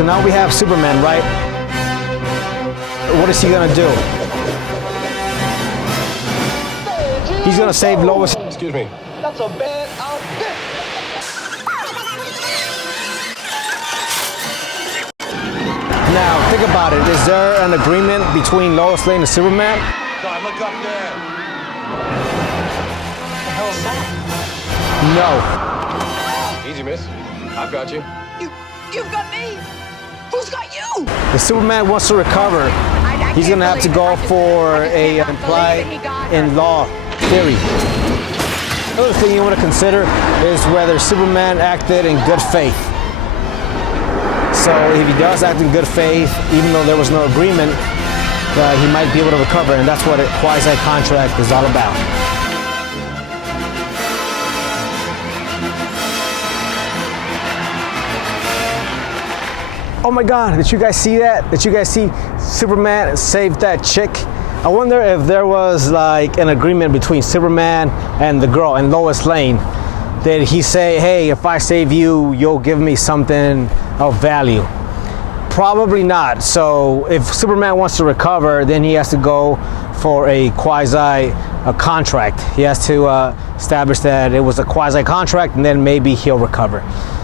so now we have Superman, right? What is he gonna do? He's gonna save Lois. Excuse me. That's a bad outfit. Now, think about it. Is there an agreement between Lois Lane and Superman? God, look up there. What the hell is that? No. Easy, miss. I've got you. You've got me. Who's got you? If Superman wants to recover, he's gonna have to go for a implied-in-law theory. Another thing you want to consider is whether Superman acted in good faith. So if he does act in good faith, even though there was no agreement, he might be able to recover, and that's what a quasi-contract is all about. Oh my God, did you guys see that? Did you guys see Superman save that chick? I wonder if there was like an agreement between Superman and the girl and Lois Lane. Did he say, hey, if I save you, you'll give me something of value? Probably not. So if Superman wants to recover, then he has to go for a quasi-contract. He has to establish that it was a quasi-contract, and then maybe he'll recover.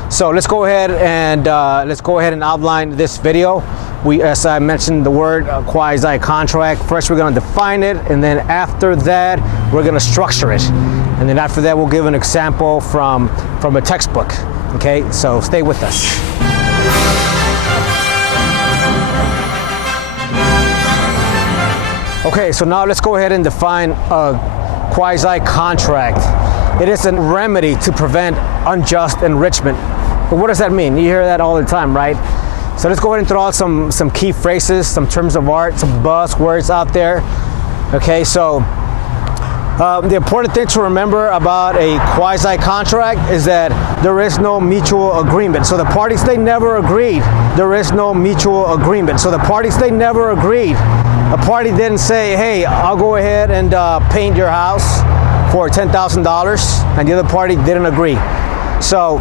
So let's go ahead and outline this video. As I mentioned, the word quasi-contract. First, we're going to define it, and then after that, we're going to structure it, and then after that, we'll give an example from a textbook. Okay, so stay with us. Okay, so now let's go ahead and define a quasi-contract. It is a remedy to prevent unjust enrichment. But what does that mean? You hear that all the time, right? So let's go ahead and throw out some key phrases, some terms of art, some buzzwords out there. Okay, so the important thing to remember about a quasi-contract is that there is no mutual agreement. So the parties, they never agreed. There is no mutual agreement. So the parties, they never agreed. A party didn't say, hey, I'll go ahead and paint your house for $10,000, and the other party didn't agree. So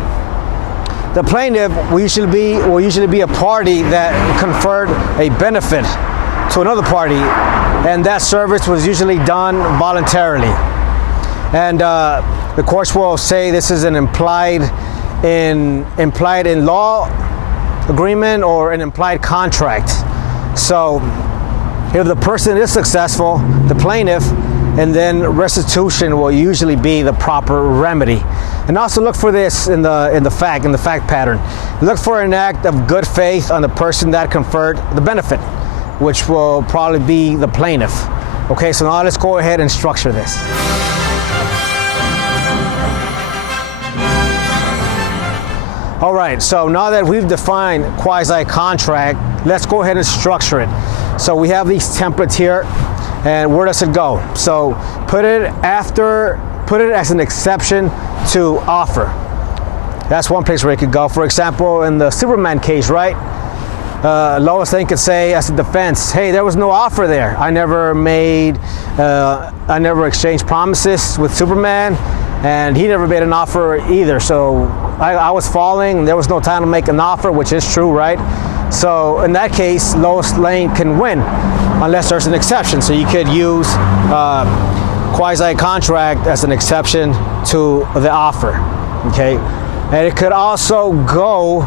the plaintiff will usually be a party that conferred a benefit to another party, and that service was usually done voluntarily. And the courts will say this is an implied-in-law agreement or an implied contract. So if the person is successful, the plaintiff, and then restitution will usually be the proper remedy. And also look for this in the fact pattern. Look for an act of good faith on the person that conferred the benefit, which will probably be the plaintiff. Okay, so now let's go ahead and structure this. All right, so now that we've defined quasi-contract, let's go ahead and structure it. So we have these templates here, and where does it go? So put it as an exception to offer. That's one place where it could go. For example, in the Superman case, right? Lois Lane could say as a defense, hey, there was no offer there. I never exchanged promises with Superman, and he never made an offer either. So I was falling, and there was no time to make an offer, which is true, right? So in that case, Lois Lane can win, unless there's an exception. So you could use quasi-contract as an exception to the offer, okay? And it could also go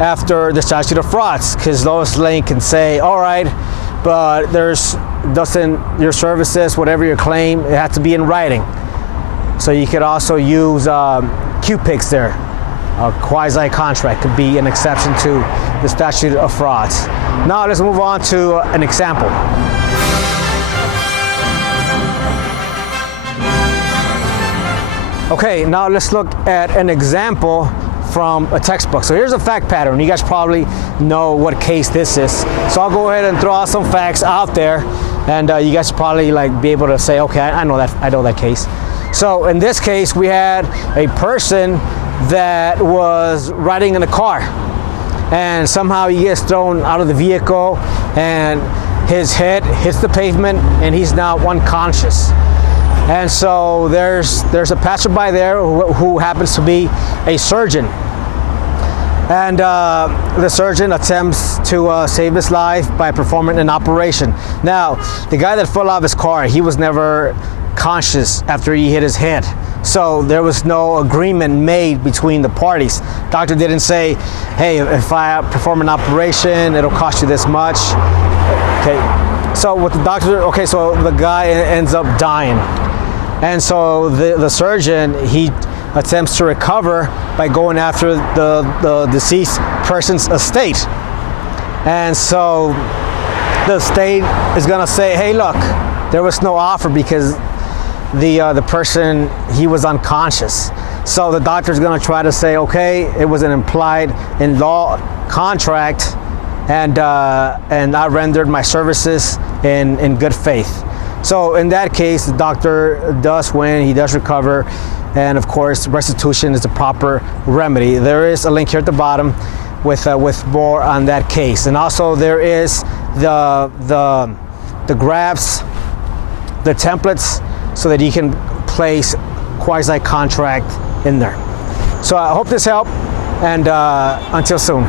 after the statute of frauds, because Lois Lane can say, all right, but your services, whatever your claim, it has to be in writing. So you could also use Q-Pix there. A quasi-contract could be an exception to the statute of frauds. Now let's move on to an example. Okay, now let's look at an example from a textbook. So here's a fact pattern. You guys probably know what case this is. So I'll go ahead and throw out some facts out there, and you guys probably be able to say, okay, I know that case. So in this case, we had a person that was riding in a car, and somehow he gets thrown out of the vehicle, and his head hits the pavement, and he's now unconscious. And so there's a passerby there who happens to be a surgeon. And the surgeon attempts to save his life by performing an operation. Now, the guy that fell out of his car, he was never conscious after he hit his head. So there was no agreement made between the parties. Doctor didn't say, hey, if I perform an operation, it'll cost you this much. Okay, so what the doctor, okay, so the guy ends up dying. And so the surgeon, he attempts to recover by going after the deceased person's estate. And so the estate is gonna say, hey, look, there was no offer because the person, he was unconscious. So the doctor's gonna try to say, okay, it was an implied-in-law contract, and I rendered my services in good faith. So in that case, the doctor does win, he does recover, and of course, restitution is the proper remedy. There is a link here at the bottom with more on that case. And also there is the graphs, the templates, so that you can place quasi-contract in there. So I hope this helped, and until soon.